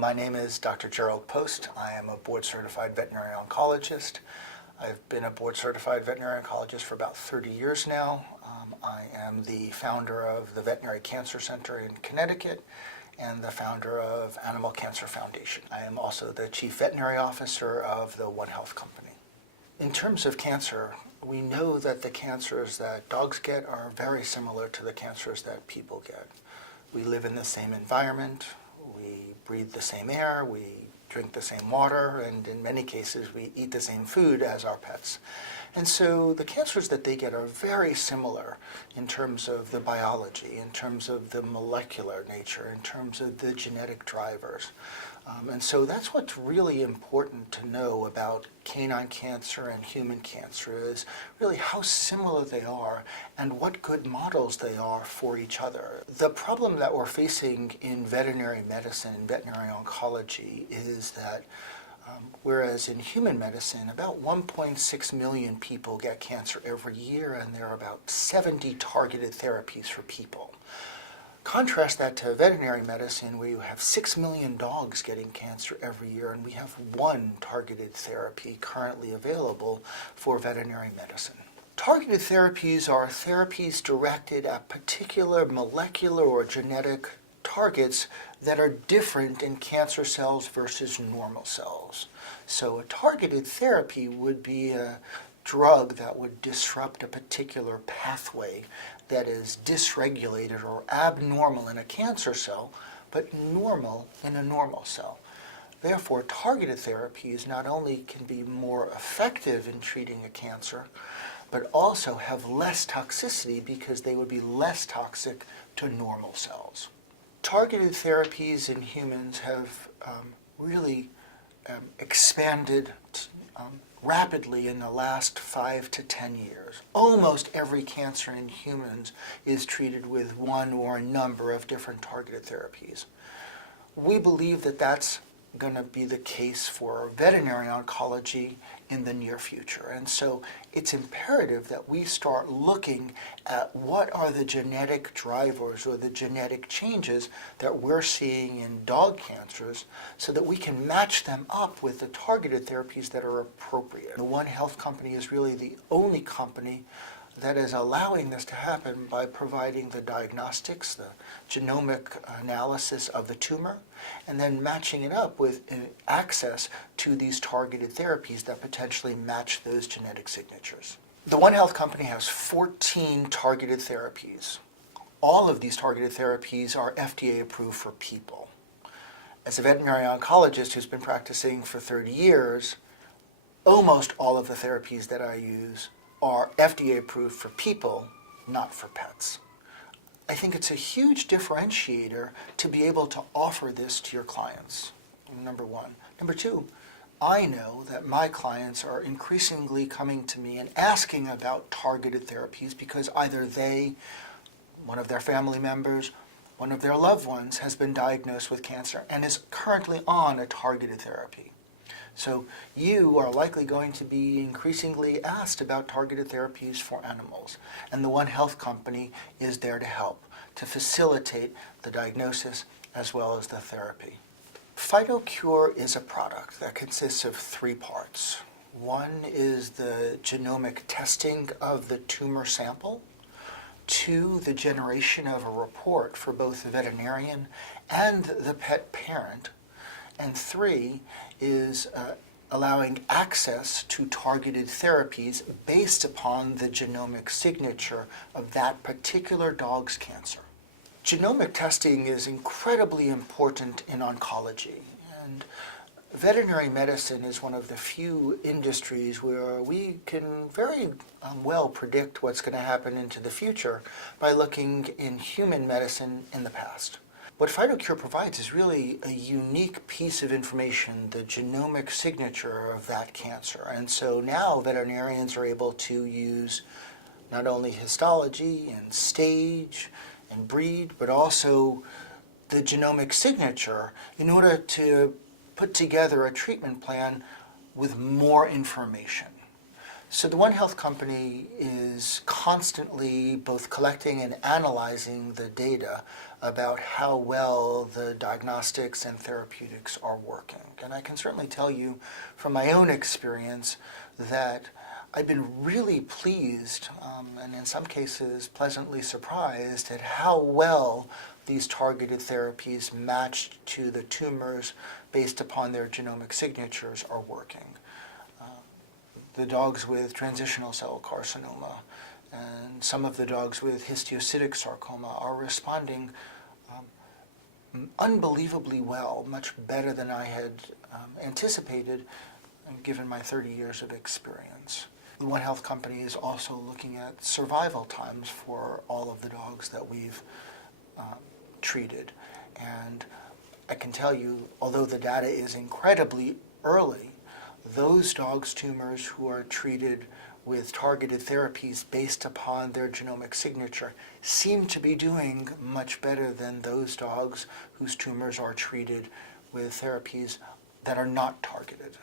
My name is Dr. Gerald Post. I am a board-certified veterinary oncologist. I've been a board-certified veterinary oncologist for about 30 years now. I am the founder of the Veterinary Cancer Center in Connecticut and the founder of Animal Cancer Foundation. I am also the chief veterinary officer of the One Health Company. In terms of cancer, we know that the cancers that dogs get are very similar to the cancers that people get. We live in the same environment. We breathe the same air, we drink the same water, and in many cases we eat the same food as our pets. And so the cancers that they get are very similar in terms of the biology, in terms of the molecular nature, in terms of the genetic drivers. And so that's what's really important to know about canine cancer and human cancer is really how similar they are and what good models they are for each other. The problem that we're facing in veterinary medicine and veterinary oncology is that whereas in human medicine, about 1.6 million people get cancer every year, and there are about 70 targeted therapies for people. Contrast that to veterinary medicine, where you have 6 million dogs getting cancer every year, and we have one targeted therapy currently available for veterinary medicine. Targeted therapies are therapies directed at particular molecular or genetic targets that are different in cancer cells versus normal cells. So a targeted therapy would be a drug that would disrupt a particular pathway that is dysregulated or abnormal in a cancer cell, but normal in a normal cell. Therefore, targeted therapies not only can be more effective in treating a cancer, but also have less toxicity because they would be less toxic to normal cells. Targeted therapies in humans have really expanded rapidly in the last 5 to 10 years. Almost every cancer in humans is treated with one or a number of different targeted therapies. We believe that that's going to be the case for veterinary oncology in the near future. And so it's imperative that we start looking at what are the genetic drivers or the genetic changes that we're seeing in dog cancers so that we can match them up with the targeted therapies that are appropriate. The One Health Company is really the only company that is allowing this to happen by providing the diagnostics, the genomic analysis of the tumor, and then matching it up with access to these targeted therapies that potentially match those genetic signatures. The One Health Company has 14 targeted therapies. All of these targeted therapies are FDA approved for people. As a veterinary oncologist who's been practicing for 30 years, almost all of the therapies that I use are FDA approved for people, not for pets. I think it's a huge differentiator to be able to offer this to your clients, number one. Number two, I know that my clients are increasingly coming to me and asking about targeted therapies because either they, one of their family members, one of their loved ones has been diagnosed with cancer and is currently on a targeted therapy. So you are likely going to be increasingly asked about targeted therapies for animals, and the One Health Company is there to help, to facilitate the diagnosis as well as the therapy. Phyto is a product that consists of 3 parts. One is the genomic testing of the tumor sample. 2, the generation of a report for both the veterinarian and the pet parent. And 3 is allowing access to targeted therapies based upon the genomic signature of that particular dog's cancer. Genomic testing is incredibly important in oncology, and veterinary medicine is one of the few industries where we can very well predict what's going to happen into the future by looking in human medicine in the past. What Phyto provides is really a unique piece of information, the genomic signature of that cancer. And so now veterinarians are able to use not only histology and stage and breed, but also the genomic signature in order to put together a treatment plan with more information. So the One Health company is constantly both collecting and analyzing the data about how well the diagnostics and therapeutics are working. And I can certainly tell you from my own experience that I've been really pleased, and in some cases pleasantly surprised at how well these targeted therapies matched to the tumors based upon their genomic signatures are working. The dogs with transitional cell carcinoma and some of the dogs with histiocytic sarcoma are responding unbelievably well, much better than I had anticipated given my 30 years of experience. The One Health company is also looking at survival times for all of the dogs that we've treated. And I can tell you, although the data is incredibly early, those dogs' tumors who are treated with targeted therapies based upon their genomic signature seem to be doing much better than those dogs whose tumors are treated with therapies that are not targeted.